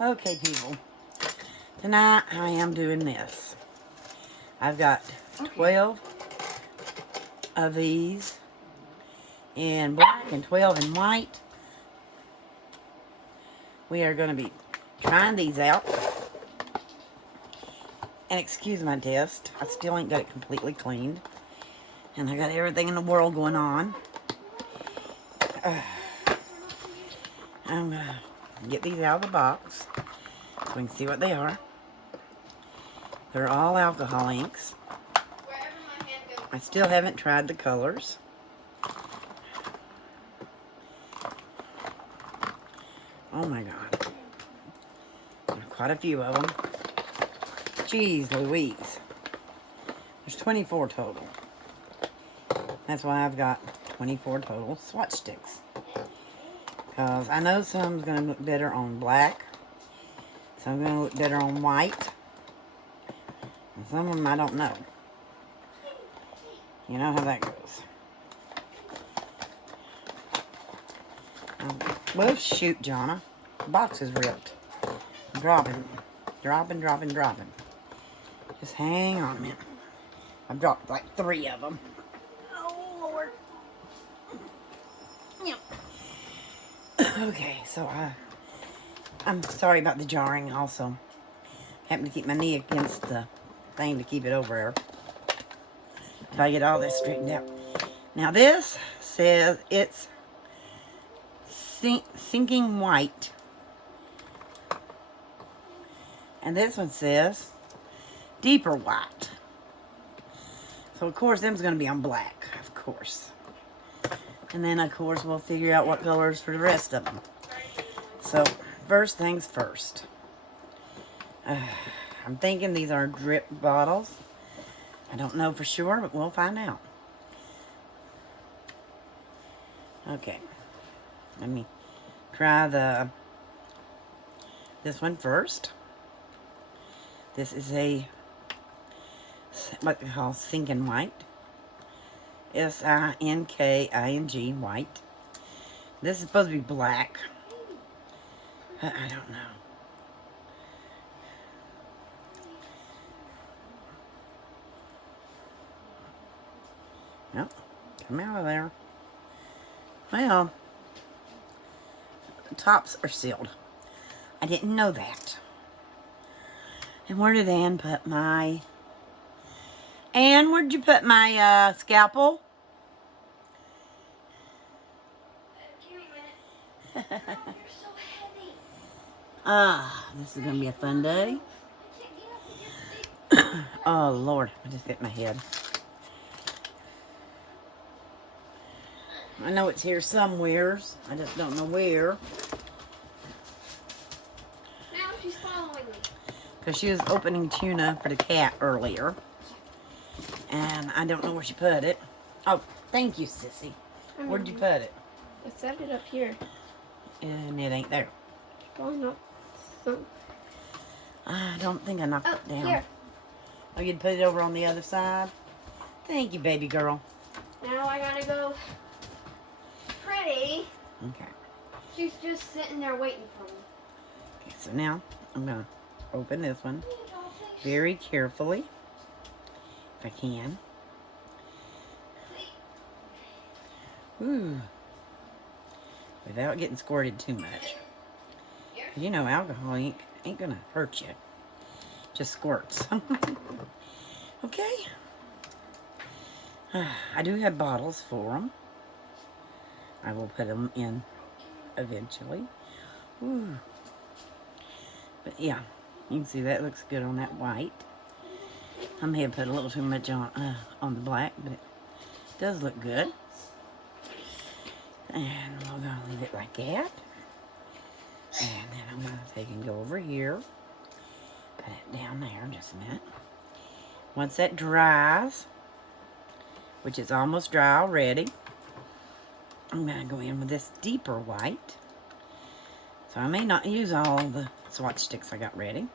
Okay, people. Tonight I am doing this. I've got 12 of these in black and 12 in white. We are going to be trying these out. And excuse my dust. I still ain't got it completely cleaned. And I got everything in the world going on. I'm going to get these out of the box so we can see what they are. They're all alcohol inks. I still haven't tried the colors. Oh my God. There are quite a few of them. Jeez Louise. There's 24 total. That's why I've got 24 total swatch sticks. Because I know some's going to look better on black. Some going to look better on white. And some of them I don't know. You know how that goes. Well, shoot, Jonna. The box is ripped. Dropping. Just hang on a minute. I've dropped like 3 of them. Oh, Lord. Yep. Okay, so I'm sorry about the jarring also. Having to keep my knee against the thing to keep it over there. Till I get all this straightened out. Now this says it's sinking white. And this one says deeper white. So of course them's going to be on black, of course. And then of course we'll figure out what colors for the rest of them. So first things first. I'm thinking these are drip bottles. I don't know for sure, but we'll find out. Okay. Let me try this one first. This is a what they call sinking white. S-I-N-K-I-N-G white. This is supposed to be black. I don't know. Nope. Come out of there. Well, the tops are sealed. I didn't know that. And where did Ann put my... Ann, where'd you put my scalpel? Give me a minute. You're so heavy. This is going to be a fun day. Oh, Lord. I just hit my head. I know it's here somewheres. I just don't know where. Now she's following me. Because she was opening tuna for the cat earlier. And I don't know where she put it. Oh, thank you, sissy. Where'd you put it? I set it up here. And it ain't there. Going up. So. I don't think I knocked it down. Here. Oh, you'd put it over on the other side? Thank you, baby girl. Now I gotta go. Pretty. Okay. She's just sitting there waiting for me. Okay, so now I'm going to open this one very carefully, if I can. Ooh. Without getting squirted too much. You know, alcohol ain't going to hurt you. Just squirts. Okay. I do have bottles for them. I will put them in eventually. Ooh. But yeah, you can see that looks good on that white. I may have put a little too much on the black, but it does look good. And we're going to leave it like that. And then I'm going to take and go over here. Put it down there just a minute. Once that dries, which is almost dry already, I'm going to go in with this deeper white. So I may not use all the swatch sticks I got ready.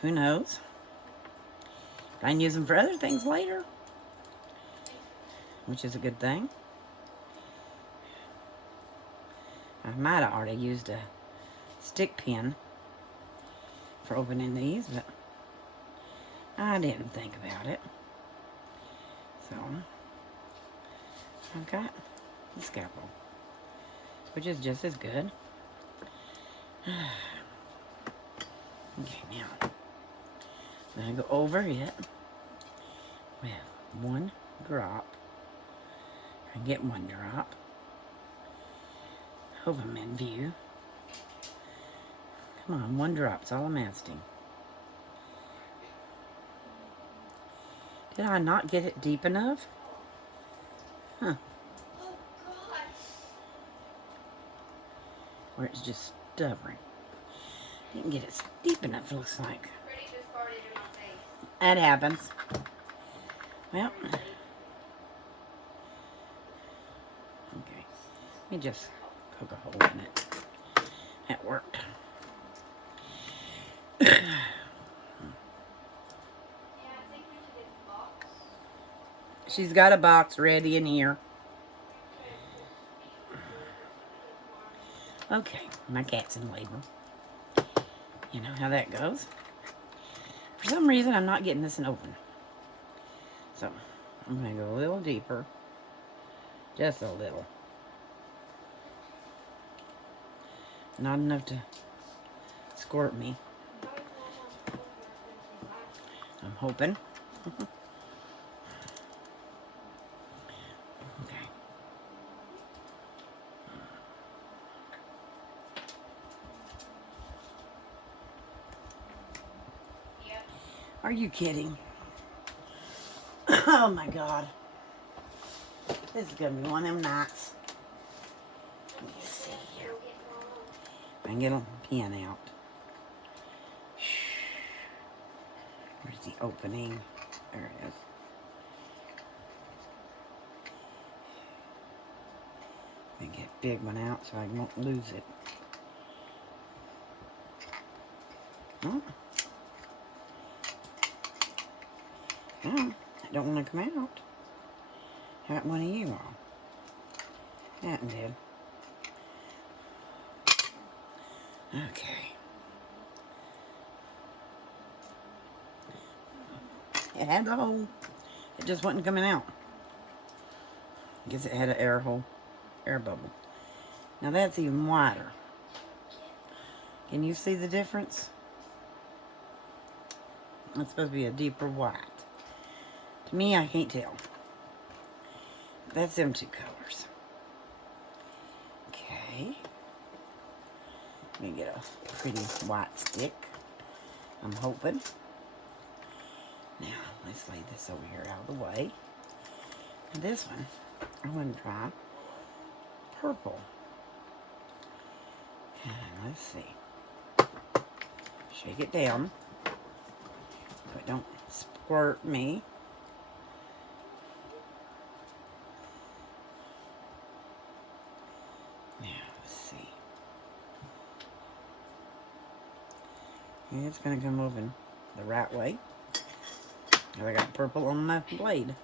Who knows? But I can use them for other things later, which is a good thing. I might have already used a stick pin for opening these, but I didn't think about it. So, I've got the scalpel, which is just as good. Okay, now, I'm going to go over it with one drop. I get one drop. Hope I'm in view. Come on, one drop's all I'm asking. Did I not get it deep enough? Huh. Oh, gosh. Or it's just stubborn. Didn't get it deep enough, it looks like. Freddie just farted in my face. That happens. Well, okay. Let me just poke a hole in it. That worked. Yeah, I think we should get the box. She's got a box ready in here. Okay, my cat's in labor. You know how that goes. For some reason, I'm not getting this one open. So, I'm going to go a little deeper. Just a little. Not enough to squirt me. I'm hoping. Okay. Yep. Are you kidding? Oh my God. This is going to be one of them nights. Let me see here. I can get a pen out. Where's the opening? There it is. Let me get a big one out so I won't lose it. Oh. Oh, I don't want to come out. How about one of you all? That did. Okay. It had the hole. It just wasn't coming out. I guess it had an air hole, air bubble. Now that's even wider. Can you see the difference? It's supposed to be a deeper white. To me, I can't tell. That's them two colors. Okay. Let me get a pretty white stick. I'm hoping. Now, let's lay this over here out of the way. And this one, I'm going to try purple. And let's see. Shake it down. So it don't squirt me. Now, let's see. It's going to come moving the right way. Now I got purple on my blade.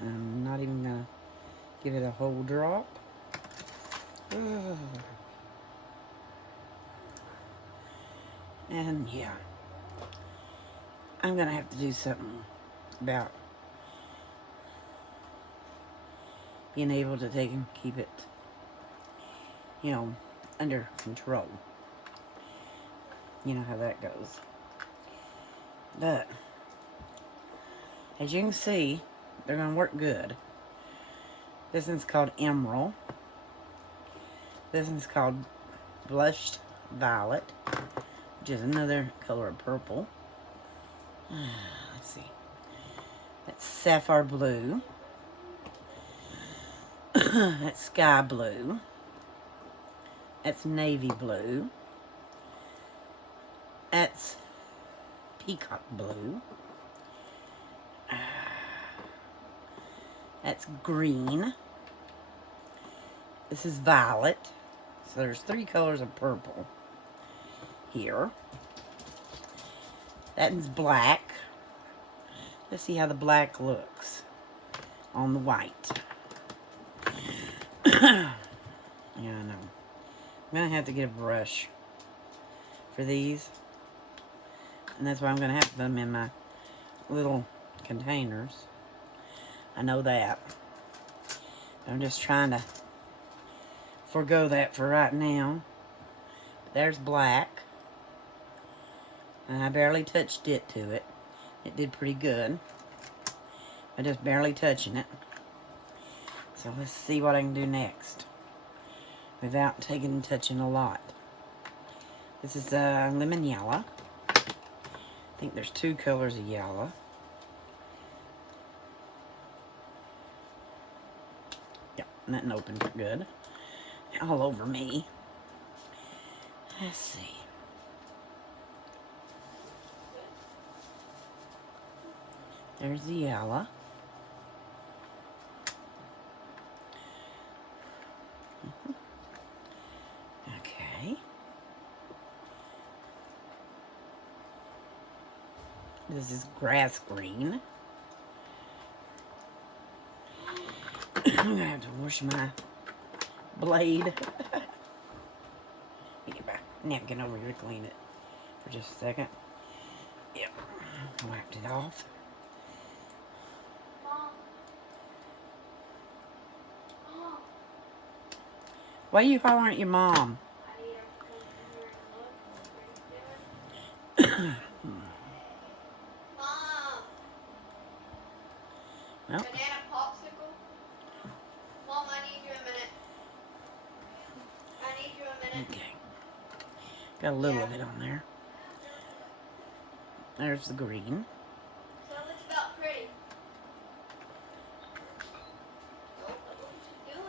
I'm not even going to give it a whole drop. Ugh. And yeah, I'm going to have to do something about being able to take and keep it, you know, under control. You know how that goes. But, as you can see, they're going to work good. This one's called Emerald. This one's called Blushed Violet, which is another color of purple. Let's see. That's Sapphire Blue. That's Sky Blue. That's Navy Blue. That's Peacock Blue. That's green. This is violet. So there's 3 colors of purple here. That one's black. Let's see how the black looks on the white. Yeah, I know. I'm going to have to get a brush for these. And that's why I'm going to have them in my little containers. I know that. I'm just trying to forego that for right now. There's black. And I barely touched it to it. It did pretty good. I'm just barely touching it. So let's see what I can do next without taking and touching a lot. This is lemon yellow. I think there's 2 colors of yellow. Yep, nothing opened good. All over me. Let's see. There's the yellow. Okay. This is grass green. I'm gonna have to wash my blade. Let me get my napkin over here to clean it for just a second. Yep. Wiped it off. Why are you hollering at your mom? Well, Banana popsicle? Mom, I need you a minute. I need you a minute. okay. Got a little of it on there. There's the green. So it's about pretty. Nope, that's what you should do.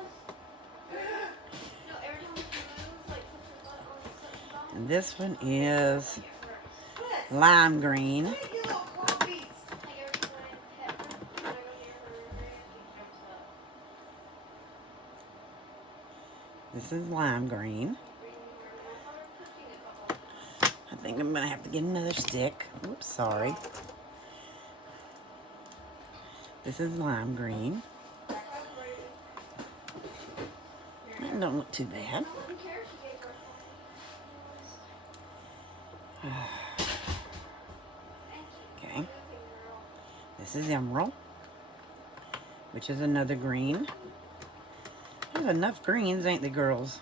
No, every time she moves, like puts her butt on such a bone. And this one is lime green. Like every time I pet her, when I go near her area, she jumps up. This is lime green. I think I'm gonna have to get another stick. Oops, sorry. This is lime green. That don't look too bad. Okay. This is emerald, which is another green. There's enough greens, ain't there, girls?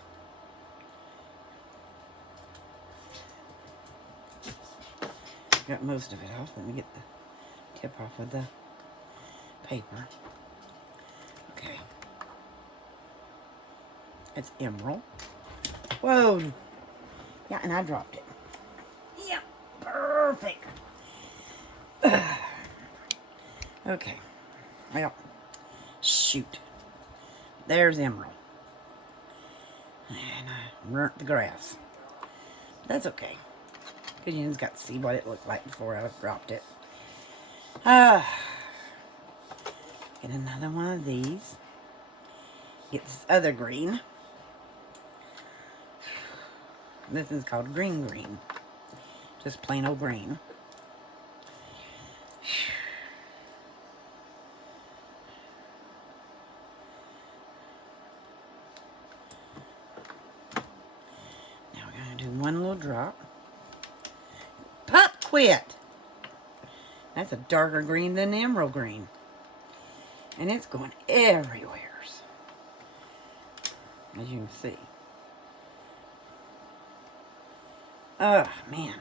Got most of it off. Let me get the tip off of the paper. Okay. It's emerald. Whoa! Yeah, and I dropped it. Yep, perfect. Okay. Well, shoot. There's emerald. And I burnt the grass. That's okay. Because you just got to see what it looked like before I dropped it. Get another one of these. Get this other green. This is called green green. Just plain old green. Now we're going to do one little drop. Pup, quit! That's a darker green than emerald green. And it's going everywhere. As you can see. Oh, man.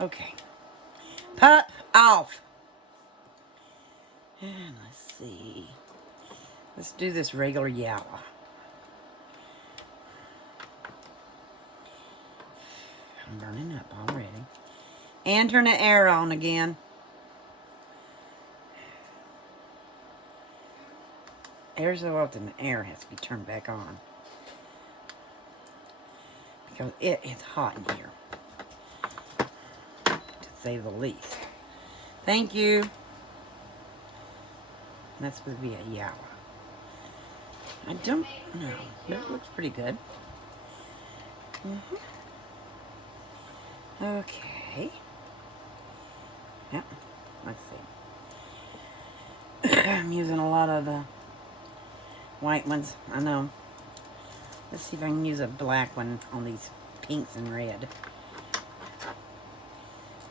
Okay. Pup, off. And let's see. Let's do this regular yellow. I'm burning up already. And turn the air on again. Every so often the air has to be turned back on. Because it is hot in here. To say the least. Thank you. That's supposed to be a yellow. I don't know, but it looks pretty good. Okay. Yep, let's see. I'm using a lot of the white ones, I know. Let's see if I can use a black one on these pinks and red.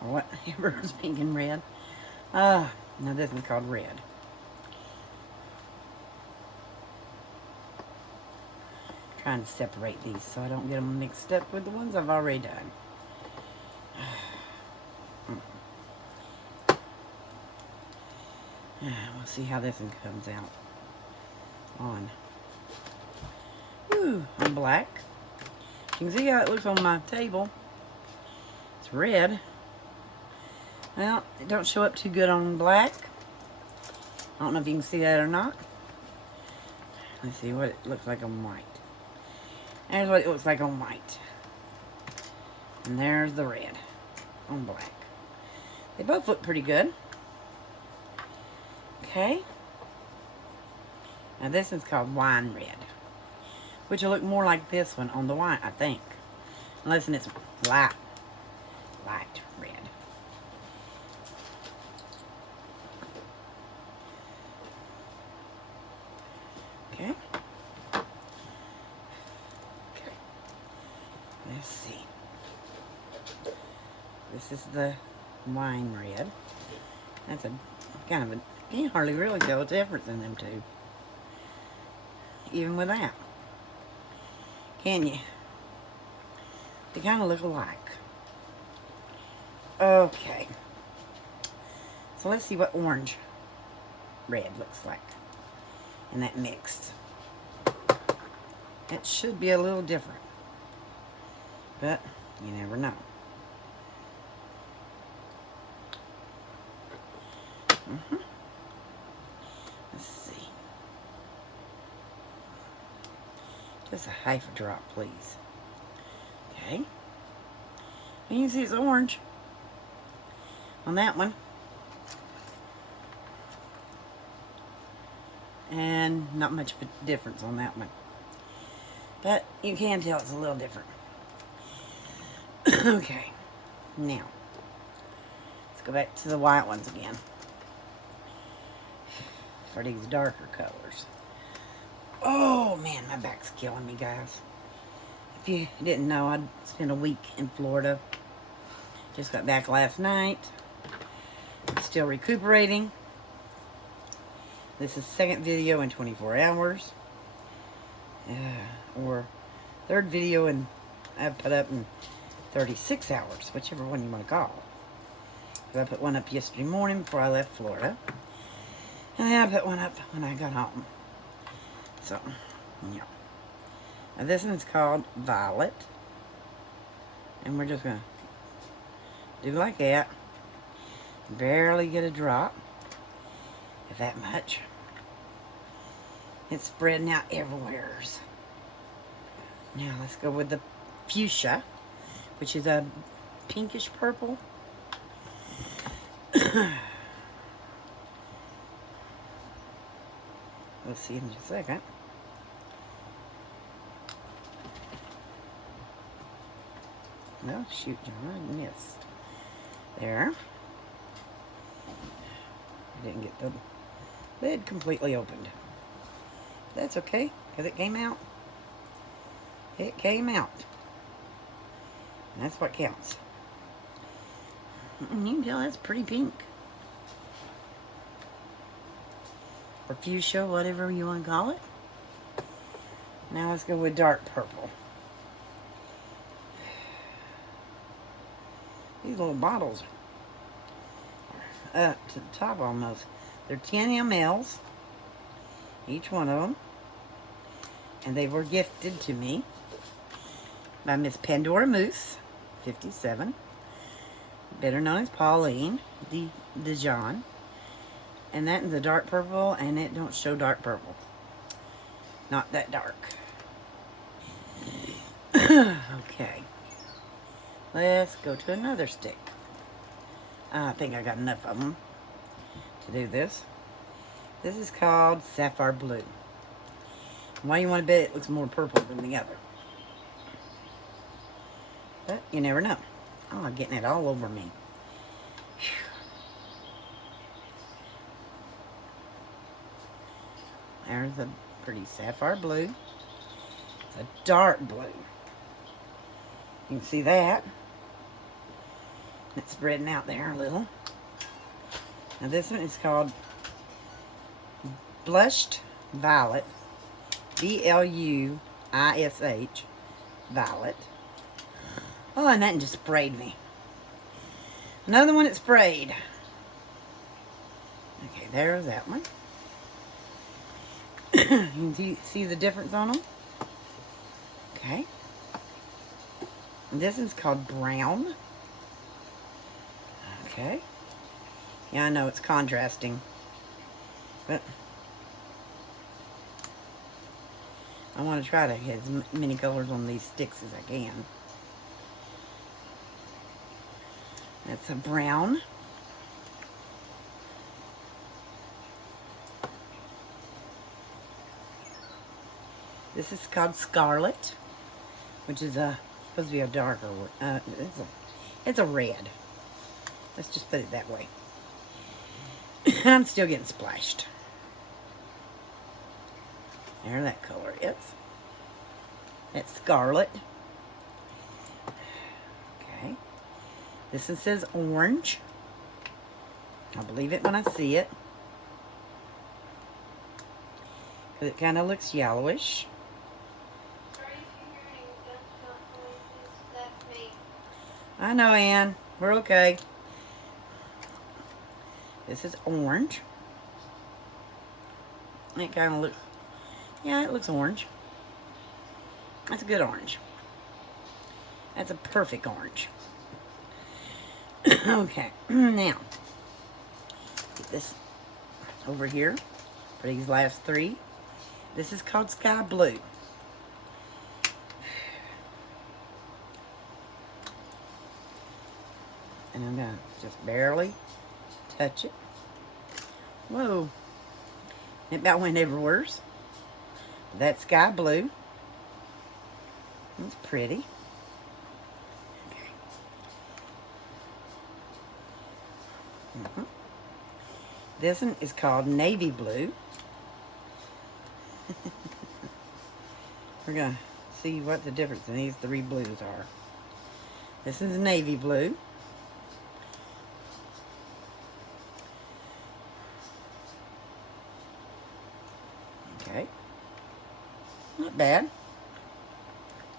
Or whatever is pink and red. Now this one's called red. Trying to separate these so I don't get them mixed up with the ones I've already done. We'll see how this one comes out on. On black. You can see how it looks on my table. It's red. Well, it don't show up too good on black. I don't know if you can see that or not. Let's see what it looks like on white. There's what it looks like on white. And there's the red on black. They both look pretty good. Okay. Now this one's called wine red, which will look more like this one on the wine, I think. Unless it's light red. Okay. Okay. Let's see. This is the wine red. That's a kind of a, you can't hardly really tell the difference in them two. Even with that. Can you? They kind of look alike. Okay. So let's see what orange red looks like in that mixed. It should be a little different. But you never know. Let's see. Just a half a drop, please. Okay. And you can see it's orange on that one. And not much of a difference on that one. But you can tell it's a little different. Okay. Now, let's go back to the white ones again. For these darker colors. Oh man, my back's killing me, guys. If you didn't know, I'd spent a week in Florida. Just got back last night. Still recuperating. This is second video in 24 hours. Or third video and I've put up in 36 hours, whichever one you want to call. I put one up yesterday morning before I left Florida. And then I put one up when I got home. So, yeah. Now this one's called Violet. And we're just going to do like that. Barely get a drop. If that much. It's spreading out everywhere. Now let's go with the fuchsia, which is a pinkish purple. We'll see in just a second. Well, shoot, John, I missed. There. I didn't get the lid completely opened. That's okay, because it came out. It came out. And that's what counts. And you can tell that's pretty pink. Or fuchsia, whatever you want to call it. Now let's go with dark purple. These little bottles are up to the top almost. They're 10 mLs, each one of them. And they were gifted to me by Miss Pandora Moose, 57. Better known as Pauline DeJohn. And that is a dark purple, and it don't show dark purple. Not that dark. Okay. Let's go to another stick. I think I got enough of them to do this. This is called Sapphire Blue. Why you want to bet it looks more purple than the other? But you never know. Oh, I'm getting it all over me. There's a pretty sapphire blue. It's a dark blue. You can see that. It's spreading out there a little. Now this one is called Blushed Violet. B-L-U-I-S-H. Violet. Oh, and that just sprayed me. Another one that sprayed. Okay, there's that one. You can see the difference on them? Okay. And this one's called Brown. Okay. Yeah, I know it's contrasting. But I want to try to get as many colors on these sticks as I can. That's a brown. This is called Scarlet, which is supposed to be a darker one. It's a red. Let's just put it that way. I'm still getting splashed. There that color is. That's Scarlet. Okay. This one says orange. I'll believe it when I see it. Because it kind of looks yellowish. Sorry if you're hearing gunshot noises. That's me. I know, Ann. We're okay. This is orange. It kind of looks... Yeah, it looks orange. That's a good orange. That's a perfect orange. Okay, now, get this over here for these last three. This is called Sky Blue. And I'm going to just barely touch it. Whoa. It about went everywhere. That's Sky Blue. It's pretty. Okay. This one is called Navy Blue. We're going to see what the difference in these three blues are. This is Navy Blue. Okay. Not bad.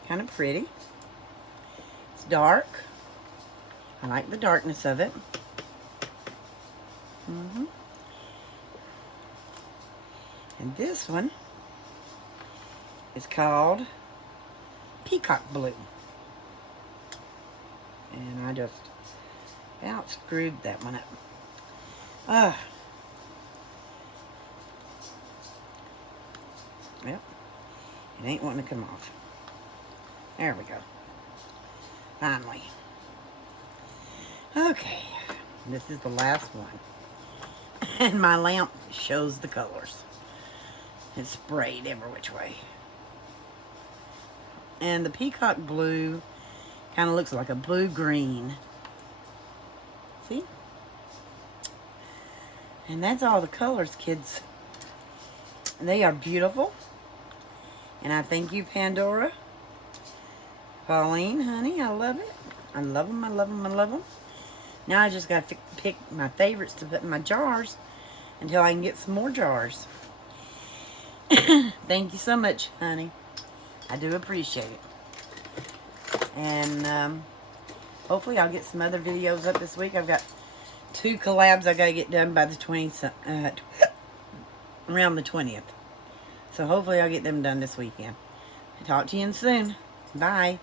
Kind of pretty. It's dark. I like the darkness of it. And this one is called Peacock Blue. And I just about screwed that one up. Yep. It ain't wanting to come off. There we go. Finally. Okay. This is the last one. And my lamp shows the colors. It's sprayed every which way. And the Peacock Blue kind of looks like a blue-green. See? And that's all the colors, kids. They are beautiful. And I thank you, Pandora. Pauline, honey, I love it. I love them, I love them, I love them. Now I just got to pick my favorites to put in my jars until I can get some more jars. Thank you so much, honey. I do appreciate it. And hopefully I'll get some other videos up this week. I've got 2 collabs I got to get done by the 20th, around the 20th. So hopefully I'll get them done this weekend. Talk to you soon. Bye.